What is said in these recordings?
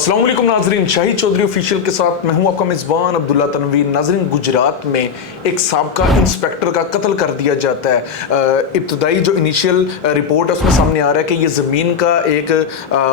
अस्सलाम वालेकुम नाजरीन, शाहिद चौधरी ऑफिशियल के साथ मैं हूं आपका मेज़बान अब्दुल्ला तनवीर। नाजरीन, गुजरात में एक साबका इंस्पेक्टर का कत्ल कर दिया जाता है। इब्तदाई जो इनिशियल रिपोर्ट है उसमें सामने आ रहा है कि ये ज़मीन का एक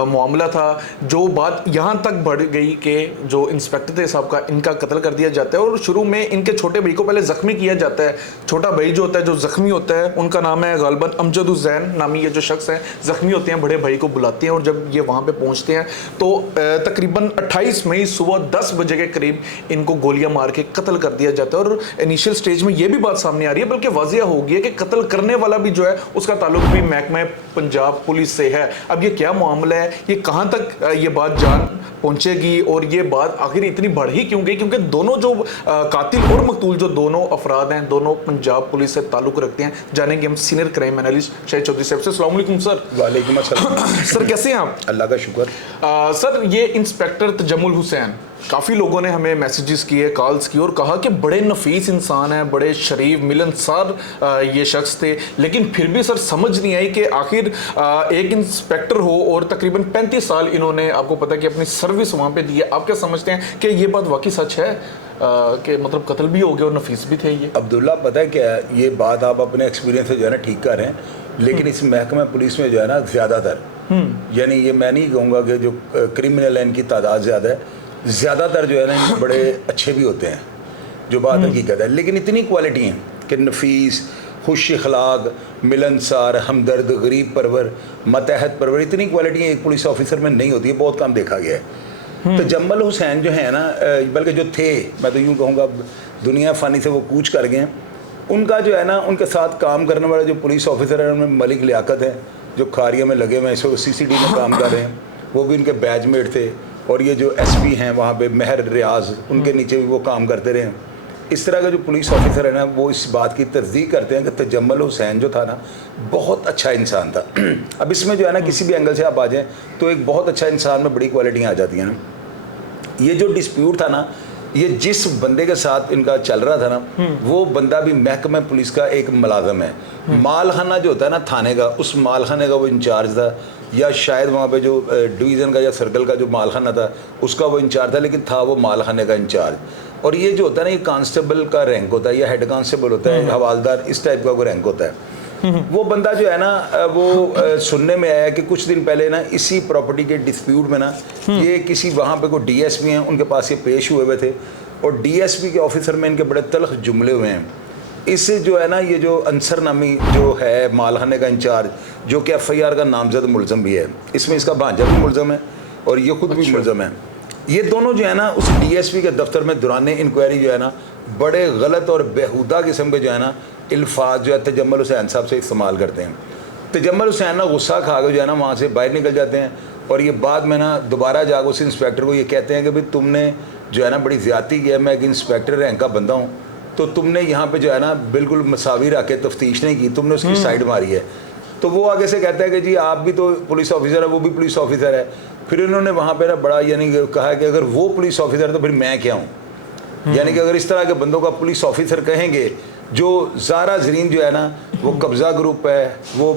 मामला था, जो बात यहाँ तक बढ़ गई कि जो इंस्पेक्टर थे साहब का, इनका कत्ल कर दिया जाता है और शुरू में इनके छोटे भाई को पहले ज़ख्मी किया जाता है। छोटा भाई जो होता है, जो ज़ख्मी होता है, उनका नाम है गालिबन अमजद हुसैन नामी ये जो शख्स है ज़ख्मी होते हैं, बड़े भाई को बुलाते हैं और जब ये वहाँ पर पहुँचते हैं तो तकरीबन 28 मई सुबह 10 बजे के करीब इनको गोलियां मार के कत्ल कर दिया जाता है। और इनिशियल स्टेज में ये भी बात सामने आ रही है, बल्कि वाजिया हो गई है कि कत्ल करने वाला भी जो है उसका ताल्लुक भी महकमा पंजाब पुलिस से है। अब ये क्या मामला है, ये कहाँ तक ये बात जान पहुंचेगी और ये बात आखिर इतनी बढ़ ही क्यों गई? क्योंकि दोनों जो कातिल और मकतूल जो दोनों अफराद हैं, दोनों पंजाब पुलिस से ताल्लुक रखते हैं। जानेंगे हम senior crime analyst Shahid Chaudhry साहब से। अस्सलाम वालेकुम सर। वालेकुम अस्सलाम। सर कैसे हैं आप? अल्लाह का शुक्र। सर, ये इंस्पेक्टर तजम्मुल हुसैन, काफ़ी लोगों ने हमें मैसेजेस किए, कॉल्स की और कहा कि बड़े नफीस इंसान हैं, बड़े शरीफ मिलनसार ये शख्स थे, लेकिन फिर भी सर समझ नहीं आई कि आखिर एक इंस्पेक्टर हो और तकरीबन 35 साल इन्होंने, आपको पता है कि अपनी सर्विस वहाँ पे दी है। आप क्या समझते हैं कि ये बात वाकई सच है कि मतलब कत्ल भी हो गया और नफीस भी थे ये? अब्दुल्ला, पता है क्या, ये बात आप अपने एक्सपीरियंस से जो है ना ठीक कर रहे हैं, लेकिन इस महकमा पुलिस में जो है ना ज़्यादातर, यानी ये मैं नहीं कहूँगा कि जो क्रिमिनल है इनकी तादाद ज़्यादा है, ज़्यादातर जो है ना इनके बड़े अच्छे भी होते हैं, जो बात हकीकत है। लेकिन इतनी क्वालिटी हैं कि नफीस, खुश अखलाक, मिलनसार, हमदर्द, गरीब परवर, मतहत परवर, इतनी क्वालिटी एक पुलिस ऑफिसर में नहीं होती है, बहुत कम देखा गया है। तजम्मुल हुसैन जो है ना, बल्कि जो थे, मैं तो यूँ कहूँगा दुनिया फ़ानी से वो कूच कर गए हैं, उनका जो है ना, उनके साथ काम करने वाले जो पुलिस ऑफिसर हैं उनमें मलिक लियाकत है, जो खारिया में लगे हुए हैं, इस वक्त CCD में काम कर रहे हैं, वो भी उनके बैचमेट थे। और ये जो SP हैं वहाँ पे महर रियाज, उनके नीचे भी वो काम करते रहे। इस तरह का जो पुलिस ऑफिसर है ना, वो इस बात की तरजीह करते हैं कि तजम्मुल हुसैन जो था ना, बहुत अच्छा इंसान था। अब इसमें जो है ना, किसी भी एंगल से आप आ जाएँ तो एक बहुत अच्छा इंसान में बड़ी क्वालिटियाँ आ जाती हैं ना। ये जो डिस्प्यूट था ना, ये जिस बंदे के साथ इनका चल रहा था ना, वो बंदा भी महकमा पुलिस का एक मुलाजम है। मालखाना जो होता है ना थाने का, उस मालखाने का वो इंचार्ज था, या शायद वहाँ पे जो डिवीज़न का या सर्कल का जो मालखाना था उसका वो इंचार्ज था, लेकिन था वो मालखाने का इंचार्ज। और ये जो होता है ना, ये कांस्टेबल का रैंक होता है या हेड कांस्टेबल होता है, हवालदार, इस टाइप का कोई रैंक होता है। वो बंदा जो है ना, वो सुनने में आया कि कुछ दिन पहले ना इसी प्रॉपर्टी के डिस्प्यूट में ना, ये किसी वहाँ पे कोई DSP हैं, उनके पास ये पेश हुए हुए थे, और DSP के ऑफिसर में इनके बड़े तल्ख जुमले हुए हैं। इससे जो है ना, ये जो अंसर नामी जो है मालखाने का इंचार्ज, जो कि FIR का नामजद मुलज़म भी है, इसमें इसका भांजा भी मुलज़म है और ये खुद भी मुलज़म है। ये दोनों जो है ना उस DSP के दफ्तर में दौरान इंक्वायरी जो है ना, बड़े गलत और बेहुदा किस्म के जो है ना अल्फाज जो है तजम्मुल हुसैन साहब से इस्तेमाल करते हैं। तजम्मुल हुसैन ना गुस्सा खा के जो है ना वहाँ से बाहर निकल जाते हैं, और ये बाद में ना दोबारा जाकर उस इंस्पेक्टर को ये कहते हैं कि भाई तुमने जो है ना बड़ी ज़्यादती की है, मैं एक इंस्पेक्टर रैंक का बंदा हूँ, तो तुमने यहाँ पे जो है ना बिल्कुल मसावी रख के तफ्तीश नहीं की, तुमने उसकी साइड मारी है। तो वो आगे से कहता है कि जी आप भी तो पुलिस ऑफिसर है, वो भी पुलिस ऑफिसर है। फिर इन्होंने वहाँ पे ना बड़ा यानी कहा कि अगर वो पुलिस ऑफिसर है तो फिर मैं क्या हूँ। यानी कि अगर इस तरह के बंदों का पुलिस ऑफिसर कहेंगे, जो ज़ारा ज़रीन जो है ना वो कब्ज़ा ग्रुप है, वो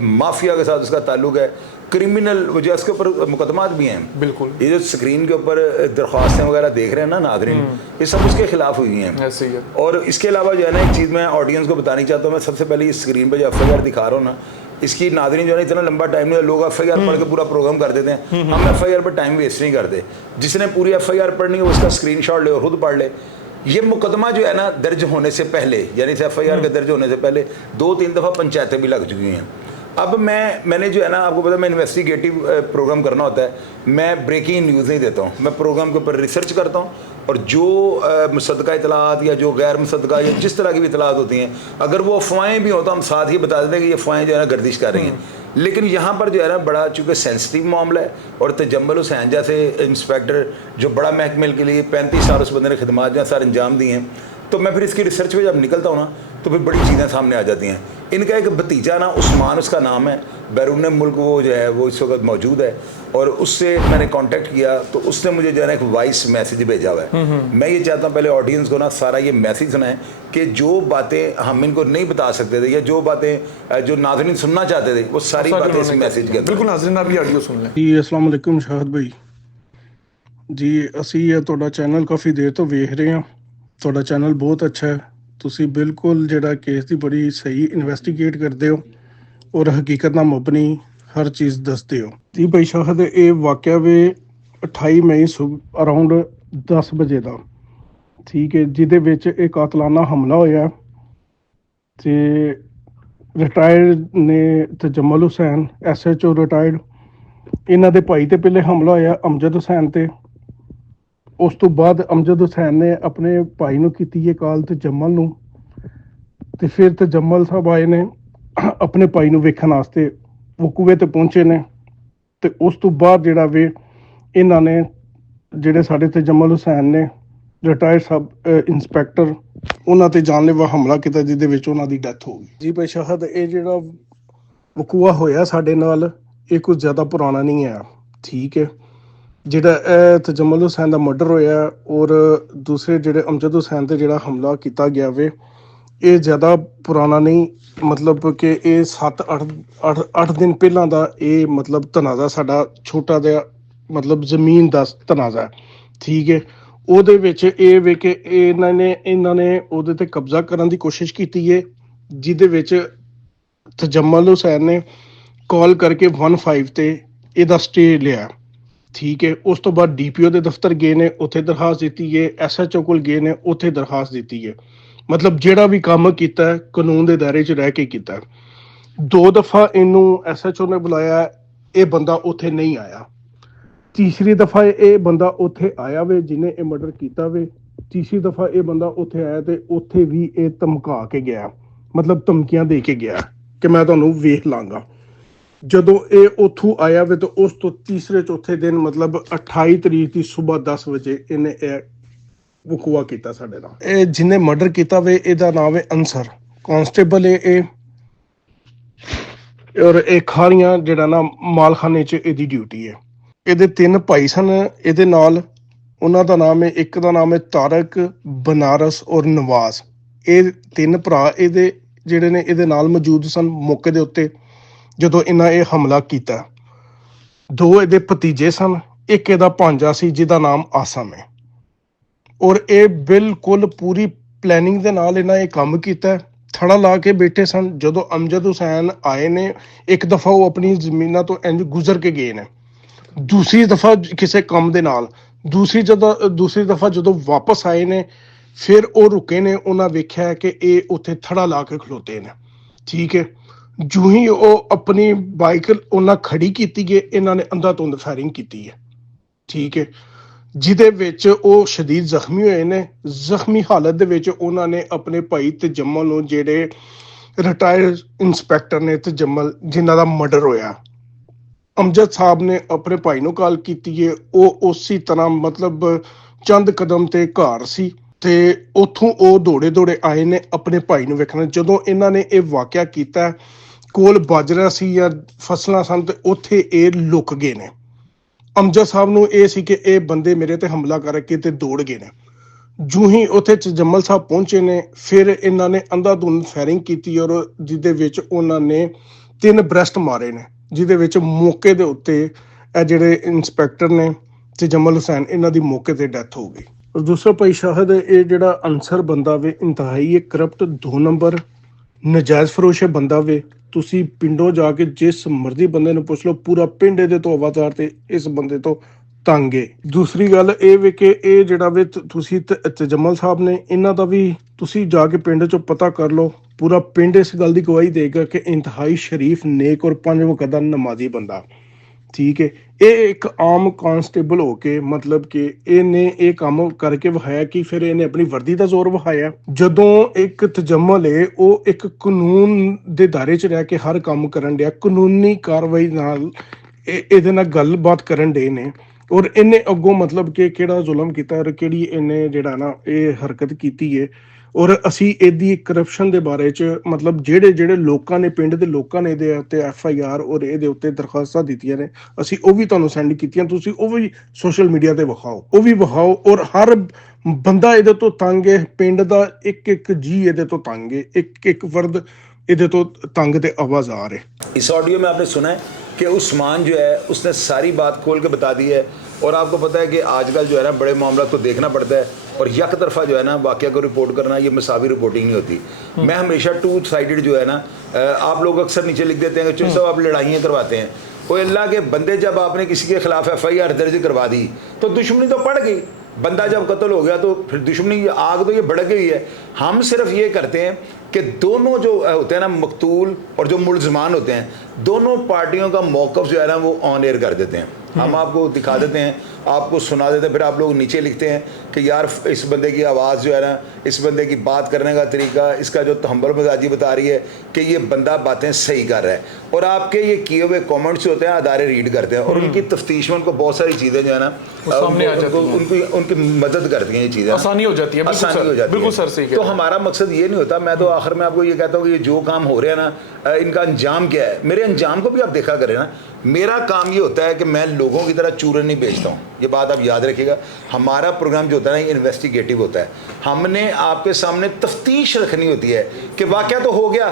माफिया के साथ उसका ताल्लुक है, क्रिमिनल वजह इसके ऊपर मुकदमात भी हैं। बिल्कुल, ये जो स्क्रीन के ऊपर दरख्वास्तें वगैरह देख रहे हैं ना नाज़रीन, ये सब उसके खिलाफ हुई हैं। ऐसे ही है। और इसके अलावा जो है ना, एक चीज़ मैं ऑडियंस को बतानी चाहता हूँ। मैं सबसे पहले इस स्क्रीन पर जो FIR दिखा रहा हूँ ना, इसकी नाज़रीन जो है इतना लंबा टाइम नहीं, लोग FIR पढ़ के पूरा प्रोग्राम कर देते हैं। हम FIR पर टाइम वेस्ट नहीं करते। जिसने पूरी FIR पढ़नी है उसका स्क्रीनशॉट ले और खुद पढ़ ले। ये मुकदमा जो है ना दर्ज होने से पहले, यानी FIR के दर्ज होने से पहले 2-3 दफ़ा पंचायतें भी लग चुकी हैं। अब मैंने जो है ना, आपको पता है मैं इन्वेस्टिगेटिव प्रोग्राम करना होता है, मैं ब्रेकिंग न्यूज़ नहीं देता हूँ, मैं प्रोग्राम के ऊपर रिसर्च करता हूँ, और जो मुसद्दका इतलात या जो गैर मुसद्दका या जिस तरह की भी इतलात होती हैं, अगर वो अफवाहें भी हों तो हम साथ ही बता देते हैं कि ये अफवाहें जो है ना गर्दिश कर रही हैं। लेकिन यहाँ पर जो है ना बड़ा चूँकि सेंसिटिव मामला है, और तजम्मुल हुसैन जैसे इंस्पेक्टर जो बड़ा महकमे के लिए 35 साल उस बंदे ने खिदमात जहाँ सारे अंजाम दिए हैं, तो मैं फिर इसकी रिसर्च पे जब निकलता हूँ ना तो फिर बड़ी चीज़ें सामने आ जाती हैं। इनका एक भतीजा ना उस्मान उसका नाम है, बैरून मुल्क वो जो है वो इस वक्त मौजूद है, और उससे मैंने कांटेक्ट किया तो उसने मुझे जो है ना एक वॉइस मैसेज भेजा हुआ है। मैं ये चाहता हूँ पहले ऑडियंस को ना सारा ये मैसेज सुनाएं कि जो बातें हम इनको नहीं बता सकते थे या जो बातें जो नाज़रीन सुनना चाहते थे वो सारी बातें इस मैसेज के अंदर। बिल्कुल नाज़रीन, आप ये ऑडियो सुन लें। ਜੀ ਅਸਲਾਮ ਵਾਲੇਕੁਮ ਸ਼ਾਹਦ ਭਾਈ ਜੀ, ਅਸੀਂ ਇਹ ਤੁਹਾਡਾ ਚੈਨਲ ਕਾਫੀ ਦੇਰ ਤੋਂ ਵੇਖ ਰਹੇ ਹਾਂ। ਤੁਹਾਡਾ ਚੈਨਲ ਬਹੁਤ ਅੱਛਾ ਹੈ। ਤੁਸੀਂ ਬਿਲਕੁਲ ਜਿਹੜਾ ਕੇਸ ਦੀ ਬੜੀ ਸਹੀ ਇਨਵੈਸਟੀਗੇਟ ਕਰਦੇ ਹੋ ਔਰ ਹਕੀਕਤ ਨਾਲ ਮਬਨੀ ਹਰ ਚੀਜ਼ ਦੱਸਦੇ ਹੋ। ਜੀ ਭਾਈ ਸ਼ਾਹਦ, ਇਹ ਵਾਕਿਆ ਵੇ 28 ਮਈ ਅਰਾਊਂਡ 10 ਵਜੇ ਦਾ, ਠੀਕ ਹੈ, ਜਿਹਦੇ ਵਿੱਚ ਇਹ ਕਾਤਲਾਨਾ ਹਮਲਾ ਹੋਇਆ ਤੇ ਰਿਟਾਇਰਡ ਨੇ ਤਜਮਲ ਹੁਸੈਨ SHO ਰਿਟਾਇਰਡ, ਇਹਨਾਂ ਦੇ ਭਾਈ ਤੇ ਪਹਿਲੇ ਹਮਲਾ ਹੋਇਆ ਅਮਜਦ ਹੁਸੈਨ ਤੇ। ਉਸ ਤੋਂ ਬਾਅਦ ਅਮਜਦ ਹੁਸੈਨ ਨੇ ਆਪਣੇ ਭਾਈ ਨੂੰ ਕੀਤੀ ਇਹ ਕਾਲ ਤਜਮਲ ਨੂੰ, ਤੇ ਫਿਰ ਤਜਮਲ ਸਾਹਿਬ ਆਏ ਨੇ ਆਪਣੇ ਭਾਈ ਨੂੰ ਵੇਖਣ ਵਾਸਤੇ, ਉਹ ਕੂਵੇ ਤੇ ਪਹੁੰਚੇ ਨੇ। ਤੇ ਉਸ ਤੋਂ ਬਾਅਦ ਜਿਹੜਾ ਵੇ ਇਹਨਾਂ ਨੇ ਜਿਹੜੇ ਸਾਡੇ ਤਜਮਲ ਹੁਸੈਨ ਨੇ ਰਿਟਾਇਰਡ ਸਬ ਇੰਸਪੈਕਟਰ, ਉਹਨਾਂ ਤੇ ਜਾਨਲੇਵਾ ਹਮਲਾ ਕੀਤਾ ਜਿਹਦੇ ਵਿੱਚ ਉਹਨਾਂ ਦੀ ਡੈਥ ਹੋ ਗਈ। ਜੀ ਭਾਈ ਸ਼ਾਹਦ, ਇਹ ਜਿਹੜਾ ਵਕੂਆ ਹੋਇਆ ਸਾਡੇ ਨਾਲ ਇਹ ਕੁਝ ਜ਼ਿਆਦਾ ਪੁਰਾਣਾ ਨਹੀਂ ਹੈ, ਠੀਕ ਹੈ। ਜਿਹੜਾ ਇਹ ਤਜਮਲ ਹੁਸੈਨ ਦਾ ਮਰਡਰ ਹੋਇਆ ਔਰ ਦੂਸਰੇ ਜਿਹੜੇ ਅਮਜਦ ਹੁਸੈਨ ਤੇ ਜਿਹੜਾ ਹਮਲਾ ਕੀਤਾ ਗਿਆ ਵੇ, ਇਹ ਜ਼ਿਆਦਾ ਪੁਰਾਣਾ ਨਹੀਂ, ਮਤਲਬ ਕਿ ਇਹ 7-8 ਦਿਨ ਪਹਿਲਾਂ ਦਾ ਇਹ ਮਤਲਬ ਤਨਾਜ਼ਾ ਸਾਡਾ ਛੋਟਾ ਜਿਹਾ ਮਤਲਬ ਜ਼ਮੀਨ ਦਾ ਤਨਾਜ਼ਾ ਹੈ, ਠੀਕ ਹੈ। ਉਹਦੇ ਵਿੱਚ ਇਹ ਵੇ ਕਿ ਇਹਨਾਂ ਨੇ ਉਹਦੇ ਤੇ ਕਬਜ਼ਾ ਕਰਨ ਦੀ ਕੋਸ਼ਿਸ਼ ਕੀਤੀ ਹੈ, ਜਿਹਦੇ ਵਿੱਚ ਤਜਮਲ ਹੁਸੈਨ ਨੇ ਕਾਲ ਕਰਕੇ 15 ਤੇ ਇਹਦਾ ਸਟੇ ਲਿਆ, ਠੀਕ ਹੈ। ਉਸ ਤੋਂ ਬਾਅਦ DPO ਦੇ ਦਫ਼ਤਰ ਗਏ ਨੇ, ਉੱਥੇ ਦਰਖਾਸਤ ਦਿੱਤੀ ਹੈ, SHO ਕੋਲ ਗਏ ਨੇ, ਉੱਥੇ ਦਰਖਾਸਤ ਦਿੱਤੀ ਹੈ। ਮਤਲਬ ਜਿਹੜਾ ਵੀ ਕੰਮ ਕੀਤਾ ਕਾਨੂੰਨ ਦੇ ਦਾਇਰੇ 'ਚ ਰਹਿ ਕੇ ਕੀਤਾ। 2 ਦਫਾ ਇਹਨੂੰ SHO ਨੇ ਬੁਲਾਇਆ, ਇਹ ਬੰਦਾ ਉੱਥੇ ਨਹੀਂ ਆਇਆ। ਤੀਸਰੀ ਦਫਾ ਇਹ ਬੰਦਾ ਉੱਥੇ ਆਇਆ ਵੇ ਜਿਹਨੇ ਇਹ ਮਰਡਰ ਕੀਤਾ ਵੇ। ਤੀਸਰੀ ਦਫਾ ਇਹ ਬੰਦਾ ਉੱਥੇ ਆਇਆ ਤੇ ਉੱਥੇ ਵੀ ਇਹ ਧਮਕਾ ਕੇ ਗਿਆ, ਮਤਲਬ ਧਮਕੀਆਂ ਦੇ ਕੇ ਗਿਆ ਕਿ ਮੈਂ ਤੁਹਾਨੂੰ ਵੇਖ ਲਾਂਗਾ। ਜਦੋਂ ਇਹ ਉੱਥੋਂ ਆਇਆ ਵੇ ਤਾਂ ਉਸ ਤੋਂ ਤੀਸਰੇ ਚੌਥੇ ਦਿਨ ਮਤਲਬ 28 ਤਰੀਕ ਦੀ ਸਵੇਰ 10 ਵਜੇ ਇਹਨੇ ਇਹ ਵਕੂਆ ਕੀਤਾ ਸਾਡੇ ਨਾਲ। ਇਹ ਜਿਹਨੇ ਮਰਡਰ ਕੀਤਾ ਵੇ ਇਹਦਾ ਨਾਮ ਹੈ ਅਨਸਰ, ਕਾਂਸਟੇਬਲ ਹੈ ਇਹ, ਔਰ ਇਹ ਖਾਰੀਆਂ ਜਿਹੜਾ ਨਾ ਮਾਲਖਾਨੇ 'ਚ ਇਹਦੀ ਡਿਊਟੀ ਹੈ। ਇਹਦੇ 3 ਭਾਈ ਸਨ ਇਹਦੇ ਨਾਲ, ਉਹਨਾਂ ਦਾ ਨਾਮ ਹੈ, ਇੱਕ ਦਾ ਨਾਮ ਹੈ ਤਾਰਕ, ਬਨਾਰਸ ਔਰ ਨਵਾਜ਼। ਇਹ 3 ਭਰਾ ਇਹਦੇ ਜਿਹੜੇ ਨੇ ਇਹਦੇ ਨਾਲ ਮੌਜੂਦ ਸਨ ਮੌਕੇ ਦੇ ਉੱਤੇ ਜਦੋਂ ਇਹਨਾਂ ਇਹ ਹਮਲਾ ਕੀਤਾ। 2 ਇਹਦੇ ਭਤੀਜੇ ਸਨ, ਇੱਕ ਇਹਦਾ ਭਾਂਜਾ ਸੀ ਜਿਹਦਾ ਨਾਮ ਆਸਮ ਹੈ। ਔਰ ਇਹ ਬਿਲਕੁਲ ਪੂਰੀ ਪਲੈਨਿੰਗ ਦੇ ਨਾਲ ਇਹਨਾਂ ਇਹ ਕੰਮ ਕੀਤਾ, ਥੜਾ ਲਾ ਕੇ ਬੈਠੇ ਸਨ। ਜਦੋਂ ਅਮਜਦ ਹੁਸੈਨ ਆਏ ਨੇ, ਇੱਕ ਦਫਾ ਉਹ ਆਪਣੀ ਜ਼ਮੀਨਾਂ ਤੋਂ ਇੰਝ ਗੁਜ਼ਰ ਕੇ ਗਏ ਨੇ, ਦੂਸਰੀ ਦਫਾ ਕਿਸੇ ਕੰਮ ਦੇ ਨਾਲ, ਦੂਸਰੀ ਦਫਾ ਜਦੋਂ ਵਾਪਸ ਆਏ ਨੇ ਫਿਰ ਉਹ ਰੁਕੇ ਨੇ, ਉਹਨਾਂ ਵੇਖਿਆ ਕਿ ਇਹ ਉੱਥੇ ਥੜਾ ਲਾ ਕੇ ਖਲੋਤੇ ਨੇ, ਠੀਕ ਹੈ। ਜੂ ਹੀ ਉਹ ਆਪਣੀ ਬਾਈਕ ਉਹਨਾਂ ਖੜੀ ਕੀਤੀ ਗਈ, ਇਹਨਾਂ ਨੇ ਅੰਧਾਧੁੰਦ ਫਾਇਰਿੰਗ ਕੀਤੀ ਹੈ, ਠੀਕ ਹੈ, ਜਿਹਦੇ ਵਿੱਚ ਉਹ ਸ਼ਦੀਦ ਜ਼ਖਮੀ ਹੋਏ ਨੇ। ਜ਼ਖਮੀ ਹਾਲਤ ਦੇ ਵਿੱਚ ਉਹਨਾਂ ਨੇ ਆਪਣੇ ਭਾਈ ਤਜਮਲ ਨੂੰ, ਜਿਹੜੇ ਰਿਟਾਇਰਡ ਇੰਸਪੈਕਟਰ ਨੇ ਤਜਮਲ ਜਿਨ੍ਹਾਂ ਦਾ ਮਰਡਰ ਹੋਇਆ, ਅਮਜਦ ਸਾਹਿਬ ਨੇ ਆਪਣੇ ਭਾਈ ਨੂੰ ਕਾਲ ਕੀਤੀ ਹੈ। ਉਹ ਉਸੇ ਤਰ੍ਹਾਂ ਮਤਲਬ ਚੰਦ ਕਦਮ ਤੇ ਘਰ ਸੀ ਤੇ ਉੱਥੋਂ ਉਹ ਦੌੜੇ ਆਏ ਨੇ ਆਪਣੇ ਭਾਈ ਨੂੰ ਵੇਖਣ। ਜਦੋਂ ਇਹਨਾਂ ਨੇ ਇਹ ਵਾਕਿਆ ਕੀਤਾ, ਕੋਲ ਬਾਜਰਾ ਸੀ ਜਾਂ ਫਸਲਾਂ ਸਨ, ਤੇ ਉੱਥੇ ਇਹ ਲੁਕ ਗਏ ਨੇ। ਅਮਜਦ ਸਾਹਿਬ ਨੂੰ ਇਹ ਸੀ ਕਿ ਇਹ ਬੰਦੇ ਮੇਰੇ ਤੇ ਹਮਲਾ ਕਰਕੇ ਤੇ ਦੌੜ ਗਏ ਨੇ। ਜੂ ਹੀ ਉੱਥੇ ਤਜਮਲ ਸਾਹਿਬ ਪਹੁੰਚੇ ਨੇ, ਫਿਰ ਇਹਨਾਂ ਨੇ ਅੰਧਾਧੁੰਦ ਫਾਇਰਿੰਗ ਕੀਤੀ ਔਰ ਜਿਹਦੇ ਵਿੱਚ ਉਹਨਾਂ ਨੇ 3 ਬ੍ਰੈਸਟ ਮਾਰੇ ਨੇ, ਜਿਹਦੇ ਵਿੱਚ ਮੌਕੇ ਦੇ ਉੱਤੇ ਇਹ ਜਿਹੜੇ ਇੰਸਪੈਕਟਰ ਨੇ ਤਜਮਲ ਹੁਸੈਨ, ਇਹਨਾਂ ਦੀ ਮੌਕੇ ਤੇ ਡੈਥ ਹੋ ਗਈ। ਔਰ ਦੂਸਰਾ ਭਾਈ ਸ਼ਾਹਦ, ਇਹ ਜਿਹੜਾ ਅਨਸਰ ਬੰਦਾ ਵੇ ਇੰਤਹਾਈ ਇਹ ਕਰਪਟ 2 ਨੰਬਰ ਨਜਾਇਜ਼ ਫਰੋਸ਼ ਬੰਦਾ ਵੇ। ਤੁਸੀਂ ਪਿੰਡੋਂ ਜਾ ਕੇ ਜਿਸ ਮਰਜ਼ੀ ਬੰਦੇ ਨੂੰ ਪੁੱਛ ਲਓ, ਪੂਰਾ ਪਿੰਡ ਇਹਦੇ ਤੋਂ ਆਵਾਜ਼ਾਰ ਤੇ ਇਸ ਬੰਦੇ ਤੋਂ ਤੰਗ ਏ। ਦੂਸਰੀ ਗੱਲ ਇਹ ਵੇ ਕਿ ਇਹ ਜਿਹੜਾ ਵੇ ਤੁਸੀਂ ਤਜਮਲ ਸਾਹਿਬ ਨੇ, ਇਹਨਾਂ ਦਾ ਵੀ ਤੁਸੀਂ ਜਾ ਕੇ ਪਿੰਡ 'ਚੋਂ ਪਤਾ ਕਰ ਲਓ। ਪੂਰਾ ਪਿੰਡ ਇਸ ਗੱਲ ਦੀ ਗਵਾਹੀ ਦੇਗਾ ਕਿ ਇੰਤਹਾਈ ਸ਼ਰੀਫ, ਨੇਕ ਔਰ 5 ਵਕਤ ਦਾ ਨਮਾਜ਼ੀ ਬੰਦਾ, ਠੀਕ ਹੈ। ਇਹ ਇੱਕ ਆਮ ਕਾਂਸਟੇਬਲ ਹੋ ਕੇ ਮਤਲਬ ਕਿ ਇਹਨੇ ਇਹ ਕੰਮ ਕਰਕੇ ਵਿਖਾਇਆ ਕਿ ਫਿਰ ਇਹਨੇ ਆਪਣੀ ਵਰਦੀ ਦਾ ਜ਼ੋਰ ਵਿਖਾਇਆ। ਜਦੋਂ ਇੱਕ ਤਜਮਲ ਹੈ ਉਹ ਇੱਕ ਕਾਨੂੰਨ ਦੇ ਦਾਇਰੇ 'ਚ ਰਹਿ ਕੇ ਹਰ ਕੰਮ ਕਰਨ ਡਿਆ, ਕਾਨੂੰਨੀ ਕਾਰਵਾਈ ਨਾਲ ਇਹਦੇ ਨਾਲ ਗੱਲਬਾਤ ਕਰਨ ਡੇ ਨੇ, ਔਰ ਇਹਨੇ ਅੱਗੋਂ ਮਤਲਬ ਕਿ ਕਿਹੜਾ ਜ਼ੁਲਮ ਕੀਤਾ ਔਰ ਕਿਹੜੀ ਇਹਨੇ ਜਿਹੜਾ ਨਾ ਇਹ ਹਰਕਤ ਕੀਤੀ ਹੈ, ਔਰ ਅਸੀਂ ਇਹਦੀ ਕਰਪਸ਼ਨ ਦੇ ਬਾਰੇ ਚ ਮਤਲਬ ਜਿਹੜੇ ਲੋਕਾਂ ਨੇ, ਪਿੰਡ ਦੇ ਲੋਕਾਂ ਨੇ ਇਹਦੇ ਉੱਤੇ FIR ਔਰ ਇਹਦੇ ਉੱਤੇ ਦਰਖਾਸਤਾਂ ਦਿੱਤੀਆਂ ਨੇ, ਅਸੀਂ ਉਹ ਵੀ ਤੁਹਾਨੂੰ ਸੈਂਡ ਕੀਤੀਆਂ, ਤੁਸੀਂ ਉਹ ਵੀ ਸੋਸ਼ਲ ਮੀਡੀਆ ਤੇ ਵਿਖਾਓ ਔਰ ਹਰ ਬੰਦਾ ਇਹਦੇ ਤੋਂ ਤੰਗ ਹੈ, ਪਿੰਡ ਦਾ ਇੱਕ ਜੀ ਇਹਦੇ ਤੋਂ ਤੰਗ ਹੈ, ਇੱਕ ਫਰਦ ਇਹਦੇ ਤੋਂ तंग ते आवाज़ है। इस ऑडियो में आपने सुना है कि उस्मान जो है उसने सारी बात खोल के बता दी है, और आपको पता है कि आजकल जो है ना बड़े मामला को देखना पड़ता है, और यक तरफा जो है ना वाक़या को रिपोर्ट करना ये मसावी रिपोर्टिंग नहीं होती। मैं हमेशा टू साइडेड जो है ना, आप लोग अक्सर नीचे लिख देते हैं कि चुप साहब आप लड़ाइयाँ करवाते हैं। वो अल्लाह के बंदे, जब आपने किसी के खिलाफ FIR दर्ज करवा दी तो दुश्मनी तो पड़ गई, बंदा जब कत्ल हो गया तो फिर दुश्मनी आग तो ये भड़क गई है। हम सिर्फ ये करते हैं कि दोनों जो होते हैं ना, मकतूल और जो मुलजमान होते हैं, दोनों पार्टियों का मौक़िफ़ जो है ना वो ऑन एयर कर देते हैं। हम आपको दिखा देते हैं, आपको सुना देते हैं, फिर आप लोग नीचे लिखते हैं कि यार इस बंदे की आवाज़ जो है ना, इस बंदे की बात करने का तरीका, इसका जो तहम्मुल मिजाजी बता रही है कि ये बंदा बातें सही कर रहा है, और आपके ये किए हुए कमेंट्स होते हैं अदारे रीड करते हैं, और उनकी तफ्तीश में उनको बहुत सारी चीज़ें जो है ना सामने आ जाती हैं, उनकी मदद करती हैं, ये चीज़ें आसानी हो जाती है, आसानी हो जाती है। बिल्कुल सर, सही कह तो रहे हैं। हमारा मकसद ये नहीं होता, मैं तो आखिर में आपको ये कहता हूँ कि ये जो काम हो रहे हैं ना, इनका अंजाम क्या है, मेरे अंजाम को भी आप देखा करें ना। मेरा काम ये होता है कि मैं लोगों की तरह चूरन नहीं बेचता हूँ, ये बात आप याद रखिएगा। हमारा प्रोग्राम जो होता है ना, ये इन्वेस्टिगेटिव होता है। हमने आपके सामने तफ्तीश रखनी होती है कि वाक़या तो हो गया,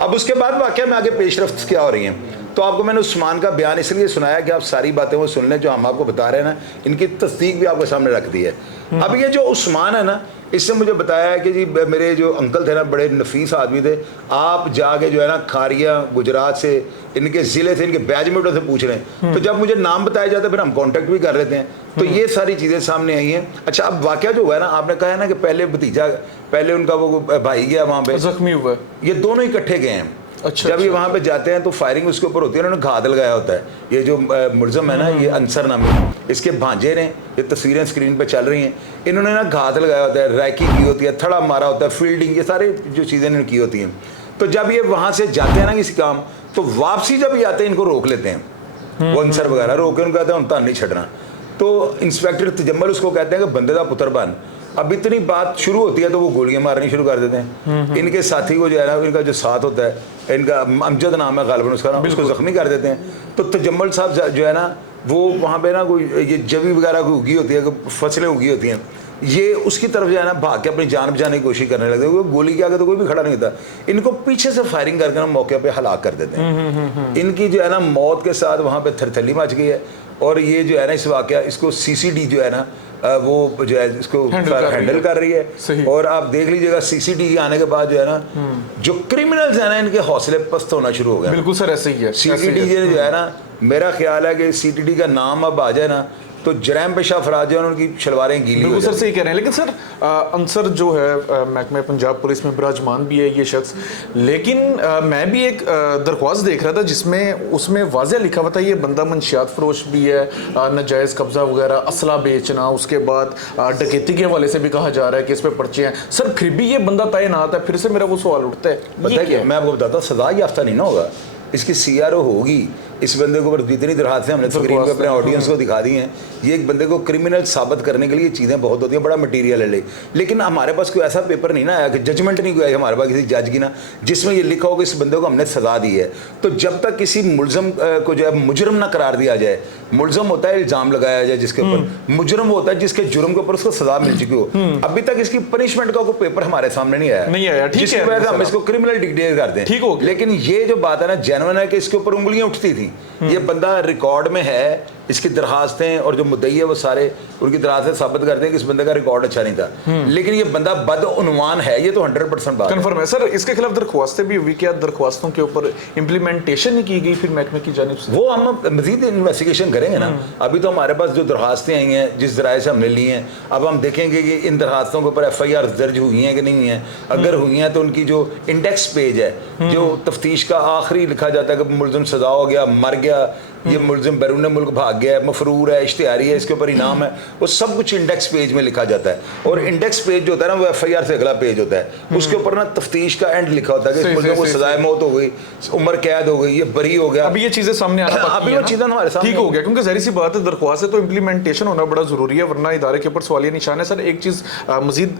अब उसके बाद वाक़या में आगे पेशरफ्त क्या हो रही हैं। तो आपको मैंने उस्मान का बयान इसलिए सुनाया कि आप सारी बातें वो सुन लें जो हम आपको बता रहे हैं ना, इनकी तस्दीक भी आपके सामने रख दी है। अब ये जो उस्मान है ना, इससे मुझे बताया है कि जी मेरे जो अंकल थे ना, बड़े नफीस आदमी थे, आप जाके जो है ना खारिया गुजरात से, इनके ज़िले से, इनके बैजमेटों से पूछ रहे हैं, तो जब मुझे नाम बताया जाता है फिर हम कांटेक्ट भी कर लेते हैं। तो ये सारी चीज़ें सामने आई हैं। अच्छा, अब वाक़या जो हुआ है ना, आपने कहा है ना कि पहले उनका वो भाई गया वहाँ पे, जख्मी हुआ, ये दोनों इकट्ठे गए हैं। अच्छा, जब ये वहाँ पे जाते हैं तो फायरिंग उसके ऊपर होती है, उन्होंने घात लगाया होता है। ये जो मुलज़म है ना, ये अंसर नामी, इसके भांजे ने, ये तस्वीरें स्क्रीन पे चल रही हैं, इन्होंने ना घात लगाया होता है, रैकी की होती है, थड़ा मारा होता है, फील्डिंग, ये सारी जो चीज़ें इन्होंने की होती हैं। तो जब ये वहाँ से जाते हैं ना किसी काम, तो वापसी जब ये आते हैं इनको रोक लेते हैं, वो अंसर वगैरह रोक के उनको कहते हैं उनका नहीं छड़ना। तो इंस्पेक्टर तजम्मल उसको कहते हैं कि बंदे का पुत्र बन। अब इतनी बात शुरू होती है तो वो गोलियां मारनी शुरू कर देते हैं। इनके साथी को जो है ना, इनका जो साथ होता है, इनका अमजद नाम है गालिबन उसका नाम, उसको ज़ख्मी कर देते हैं। तो तजम्मल साहब जो है ना, वो वहाँ पे ना कोई ये जवी वगैरह की उगी होती है, फसलें उगी होती हैं, ये उसकी तरफ जो है ना भाग के अपनी जान बचाने की कोशिश करने लगते हैं। गोली के आगे तो कोई भी खड़ा नहीं होता, इनको पीछे से फायरिंग करके ना मौके पे हलाक कर देते हैं। इनकी जो है ना मौत के साथ वहाँ पे थरथली मच गई है, और ये जो है ना इस वाक़या, इसको CCD जो है ना वो जो है इसको हैंडल कर रही है। और आप देख लीजिएगा CCD के आने के बाद जो है ना, जो क्रिमिनल्स है ना, इनके हौसले पस्त होना शुरू हो गए। बिल्कुल सर, ऐसे ही है। CCD जो है ना, मेरा ख्याल है कि CCD का नाम अब आ जाए ना तो जराइम पेशा अफराद जो है उनकी शलवारें गीली हो बिल्कुल सर, जाती हैं। सही कह रहे हैं। लेकिन सर अंसर जो है महकमे पंजाब पुलिस में विराजमान भी है ये शख्स, लेकिन मैं भी एक दरख्वास्त देख रहा था जिसमें उसमें वाज़ह लिखा हुआ था ये बंदा मंशियात फरोश भी है, नाजायज़ कब्ज़ा वगैरह, असला बेचना, उसके बाद डकैती के हवाले से भी कहा जा रहा है कि इस पर पर्चे हैं। सर फिर भी ये बंदा तैनात है, फिर से मेरा वो सवाल उठता है, पता है क्या, मैं आपको बताता हूँ, सजा याफ्ता नहीं ना होगा, इसकी CRO होगी। इस बंदे को ऊपर जितनी दरखास्तें हमने स्क्रीन पे अपने ऑडियंस को दिखा दी हैं, ये एक बंदे को क्रिमिनल साबित करने के लिए चीज़ें बहुत होती हैं, बड़ा मटीरियल है। लेकिन हमारे पास कोई ऐसा पेपर नहीं ना आया कि जजमेंट नहीं कोई आई हमारे पास किसी जज की ना, जिसमें ये लिखा हो कि इस बंदे को हमने सज़ा दी है। तो जब तक किसी मुलज़म को जो है मुजरम ना करार दिया जाए, मुलज़म होता है इल्ज़ाम लगाया जाए जिसके ऊपर, मुजरम होता है जिसके जुर्म के ऊपर उसको सज़ा मिल चुकी हो, अभी तक इसकी पनिशमेंट का कोई पेपर हमारे सामने नहीं आया। ठीक है, हम इसको क्रिमिनल डिक्लेयर करते हैं, ठीक हो गया। लेकिन ये जो बात है ना, जेन्युइन है कि इसके ऊपर उंगलियां उठती थी। ये बंदा रिकॉर्ड में है, इसकी दरखास्तें और जो मुद्दई है वो सारे उनकी दरखास्तें साबित करते हैं कि इस बंदे का रिकॉर्ड अच्छा नहीं था, लेकिन ये बंदा बदउनवान है, ये तो 100% बात कन्फर्म है। सर इसके खिलाफ दरख्वास्तें भी हुई, क्या दरख्वास्तों के ऊपर इम्प्लीमेंटेशन नहीं की गई फिर महकमे की जानिब से? वो हम मजीद इन्वेस्टिगेशन करेंगे ना। अभी तो हमारे पास जो दरखास्तें आई हैं जिस जराए से हमने ली हैं, अब हम देखेंगे कि इन दरखास्तों के ऊपर FIR दर्ज हुई हैं कि नहीं हुई हैं। अगर हुई हैं तो उनकी जो इंडेक्स पेज है, जो तफ्तीश का आखिरी लिखा जाता है कि मुलज़िम सजा हो गया, मर गया, ये मुलजिम बैरून मुल्क भाग गया है, मफरूर है, इश्तिहारी है, इसके ऊपर इनाम है, वो सब कुछ इंडेक्स पेज में लिखा जाता है। और इंडेक्स पेज जो होता है ना वो FIR से अगला पेज होता है, उसके ऊपर ना तफ्तीश का एंड लिखा होता है कि इस मुलजिम को सजाए मौत हो गई, उम्र कैद हो गई, ये बरी हो गया। अभी ये चीजें सामने आना बाकी अभी है वो ना? चीजें हमारे सामने ठीक हो गया, क्योंकि ज़ाहिर सी बात है दरख्वास्त है तो इम्प्लीमेंटेशन होना बड़ा ज़रूरी है, वरना इदारे के ऊपर सवालिया निशान है। सर एक चीज़ मज़ीद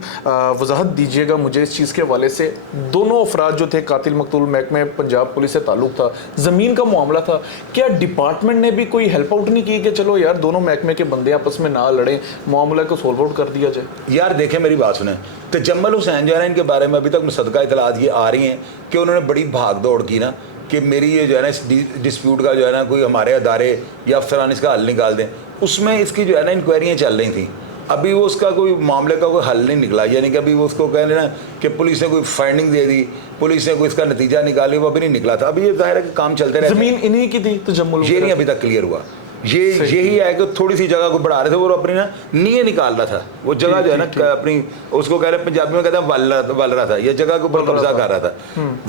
वजाहत दीजिएगा मुझे इस चीज़ के हवाले से, दोनों अफराद जो थे कातिल मकतूल महकमे पंजाब पुलिस से ताल्लुक था, ज़मीन का मामला था, क्या डिपार्टमेंट ने भी कोई हेल्प आउट नहीं की कि चलो यार दोनों महकमे के बंदे आपस में ना लड़ें, मामला को सोल्व आउट कर दिया जाए? यार देखें मेरी बात सुने, तजम्मल हुसैन जो है ना इनके बारे में अभी तक मुसद्दका इतलात ये आ रही हैं कि उन्होंने बड़ी भाग दौड़ की ना कि मेरी ये जो है ना इस डिस्प्यूट का जो है ना कोई हमारे अदारे या अफसरान इसका हल निकाल दें। उसमें इसकी जो है ना इंक्वायरियाँ चल रही थी, अभी वो उसका कोई मामले का कोई हल नहीं निकला, यानी कि अभी वो उसको कह लेना कि पुलिस ने कोई फाइंडिंग दे दी, पुलिस ने कोई इसका नतीजा निकाले, वो अभी नहीं निकला था। अभी ये जाहिर है कि काम चलते रहे। ज़मीन इन्हीं की थी तजम्मुल? ये नहीं अभी तक क्लियर हुआ। यही है कि थोड़ी सी जगह को बढ़ा रहे थे, वो अपनी ना नीयत निकाल रहा था, वो जगह जो है ना अपनी उसको कह रहे हैं पंजाबी में कहते हैं वल रहा था, ये जगह के ऊपर कब्जा कर रहा था।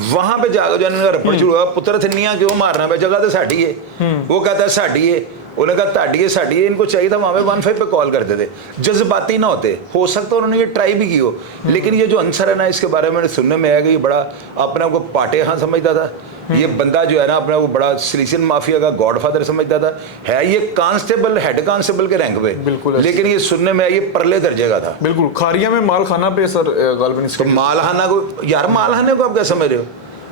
वहां पे जाकर जो है रपड़ शुरू हुआ, पुत्र थे निया क्यों मारना है, जगह तो साड़ी है। वो कहता है साड़ी है, उन्होंने कहा ताड़ी है साड़ी है, इनको चाहिए था वहाँ पे 15 पे कॉल करते थे, जज्बाती ना होते। हो सकता है उन्होंने ये ट्राई भी की हो, लेकिन ये जो आंसर है ना इसके बारे में सुनने में आया कि ये बड़ा अपने को पाटे हाँ समझता था, ये बंदा जो है ना अपने को बड़ा सिलिसियन माफिया का गॉडफादर समझता था। है ये कांस्टेबल, हेड कांस्टेबल के रैंक पे, बिल्कुल, लेकिन ये सुनने में आया ये परले दर्जे का था। बिल्कुल, खारिया में मालखाना पे सर गालिबन तो मालखाना को यार, मालखाने को आप क्या समझ रहे हो?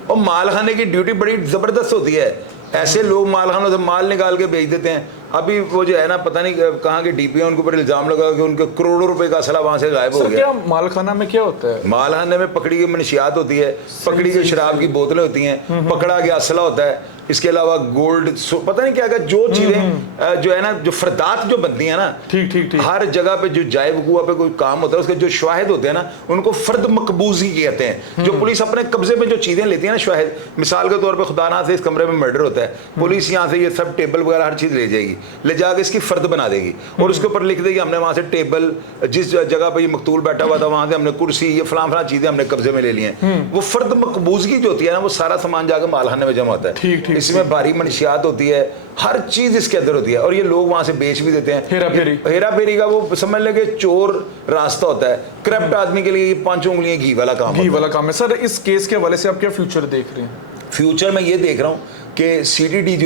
और मालखाने की ड्यूटी बड़ी जबरदस्त होती है, ऐसे लोग मालखानों से माल निकाल के बेच देते हैं। अभी वो जो है ना पता नहीं कहाँ के DPO उनके ऊपर इल्जाम लगा कि उनके करोड़ों रुपए का असला वहां से गायब हो गया। क्या मालखाना में क्या होता है? मालखाने में पकड़ी की मनशियात होती है, पकड़ी की शराब की बोतलें होती हैं, पकड़ा गया असला होता है, इसके अलावा गोल्ड, पता नहीं क्या क्या जो चीजें जो है ना जो फरदात जो बनती है ना, ठीक हर जगह पे जो जाए वकूआ पे कोई काम होता है उसके जो शाहिद होते हैं ना उनको फर्द मकबूज ही कहते हैं। जो पुलिस अपने कब्जे में जो चीजें लेती है ना शाहिद, मिसाल के तौर पे खुदा ना से इस कमरे में मर्डर होता है, पुलिस यहाँ से ये सब टेबल वगैरह हर चीज ले जाएगी, ले जाकर इसकी फर्द बना देगी और उसके ऊपर लिख देगी हमने वहां से टेबल, जिस जगह पे ये मकतूल बैठा हुआ था वहां से हमने कुर्सी, ये फलां चीजें हमने कब्जे में ले ली हैं। वो फर्द मकबूजगी जो होती है ना वो सारा सामान जाकर मालखाने में जमा होता है। ठीक इसमें भारी मनशियात होती है, हर चीज इसके अंदर होती है और ये लोग वहां से बेच भी देते हैं। हेरा फेरी का वो समझ लेंगे चोर रास्ता होता है, करप्ट आदमी के लिए ये 5 उंगलियां घी वाला काम है। सर इस केस के हवाले से आप क्या फ्यूचर देख रहे हैं? फ्यूचर में ये देख रहा हूँ कि CTD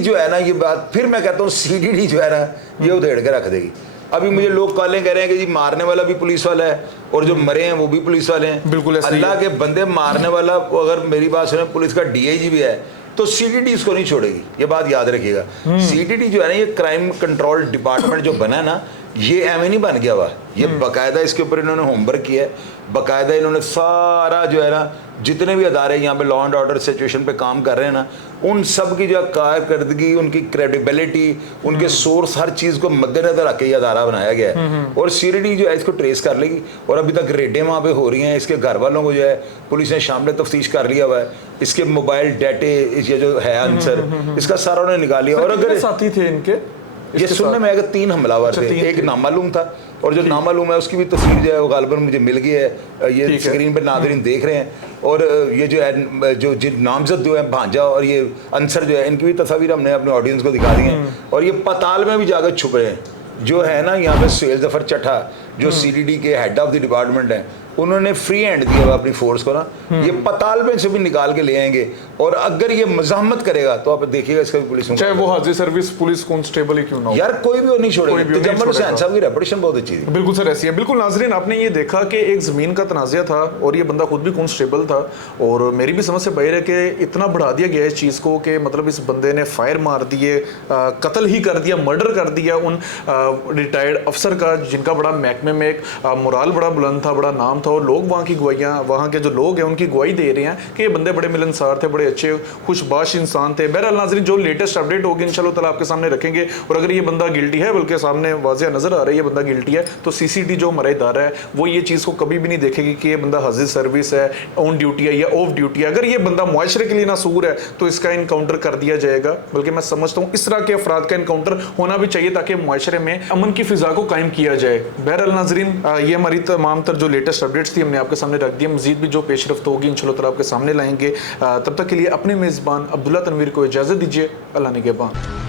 जो है ना ये बात फिर मैं कहता हूँ CTD जो है ना ये उधेड़ के रख देगी। अभी मुझे लोग कॉलें कह रहे हैं कि जी मारने वाला भी पुलिस वाला है और जो मरे हैं वो भी पुलिस वाले हैं। बिल्कुल अल्लाह के बंदे, मारने वाला अगर मेरी बात सुने पुलिस का DIG भी है तो CTD इसको नहीं छोड़ेगी, ये बात याद रखिएगा। CTD जो है ना ये क्राइम कंट्रोल डिपार्टमेंट जो बना है ना ये एम नहीं बन गया हुआ, ये बाकायदा इसके ऊपर इन्होंने होमवर्क किया है, बाकायदा इन्होंने सारा जो है ना जितने भी अदारे यहाँ पे लॉ एंड ऑर्डर सिचुएशन पे काम कर रहे हैं ना उन सब की जो कारकर्दगी, उनकी क्रेडिबिलिटी, उनके सोर्स, हर चीज़ को मद्देनजर रख के ये अदारा बनाया गया है और CTD जो है इसको ट्रेस कर लेगी। और अभी तक रेडें वहाँ पे हो रही हैं, इसके घर वालों को जो है पुलिस ने शामिल तफ्तीश कर लिया हुआ है, इसके मोबाइल डाटे ये जो है आंसर इसका सारा उन्होंने निकाल लिया। और अगर साथी थे इनके ये सुनने में आएगा 3 हमलावर थे, एक नामालूम था और जो नामालूम है उसकी भी तस्वीर जो है वो गालिबन मुझे मिल गई है, ये स्क्रीन पर नाज़रीन देख रहे हैं। और ये जो है जो नामजद जो है भांजा और ये अंसर जो है इनकी भी तस्वीर हमने अपने ऑडियंस को दिखा दी हैं और ये पताल में भी जाकर छुपे हैं। जो है ना यहाँ पे सुहेल जफर चट्टा जो CTD के हेड ऑफ द डिपार्टमेंट हैं उन्होंने फ्री हैंड दिया हुआ अपनी फोर्स को ना, ये पताल में से भी निकाल के ले आएंगे और अगर ये मज़ाहमत करेगा तो आप देखिएगा इसका भी पुलिस, चाहे वो हाजिर सर्विस पुलिस कांस्टेबल ही क्यों ना हो, यार कोई भी वो नहीं छोड़ेगा। तजम्मुल हुसैन साहब की रेपुटेशन बहुत अच्छी थी। बिल्कुल सर ऐसी है। बिल्कुल नाजरीन आपने ये देखा कि एक ज़मीन का तनाज़ा था और ये बंदा खुद भी कांस्टेबल था और मेरी भी समझ से बाहर है कि इतना बढ़ा दिया गया है इस चीज़ को कि मतलब इस बंदे ने फायर मार दिए, कत्ल ही कर दिया, मर्डर कर दिया उन रिटायर्ड अफसर का जिनका बड़ा महकमे में एक मोराल बड़ा बुलंद था, बड़ा नाम था और लोग वहाँ की गवाहियाँ, वहाँ के जो लोग हैं उनकी गवाही दे रहे हैं कि ये बंदे बड़े मिलनसार थे, बड़े अच्छे खुशबाश इंसान थे। बहरहाल नाज़रीन जो लेटेस्ट अपडेट होगी इंशाल्लाह ताला आपके सामने रखेंगे और अगर ये बंदा गिल्टी है, बल्कि सामने वाज़िह नज़र आ रहा है ये बंदा गिल्टी है, तो CCD जो हमारा इदारा है वो ये चीज़ को कभी भी नहीं देखेगी कि ये बंदा हाजिर सर्विस है, ऑन ड्यूटी है या ऑफ ड्यूटी है। अगर ये बंदा मुआशरे के लिए नासूर है तो इसका इनकाउंटर कर दिया जाएगा, बल्कि मैं समझता हूँ इस तरह के अफराद का इनकाउंटर होना भी चाहिए ताकि मुआशरे में अमन की फ़िज़ा को कायम किया जाए। बहरहाल नाज़रीन ये हमारी तमाम तर जो लेटेस्ट अपडेट अपडेट्स थी हमने आपके सामने रख दिया। मजीद भी जो पेश रफ्त होगी इंशाल्लाह ताला आपके सामने लाएंगे। तब तक के लिए अपने मेज़बान अब्दुल्ला तनवीर को इजाज़त दीजिए। अल्लाह निगहबान।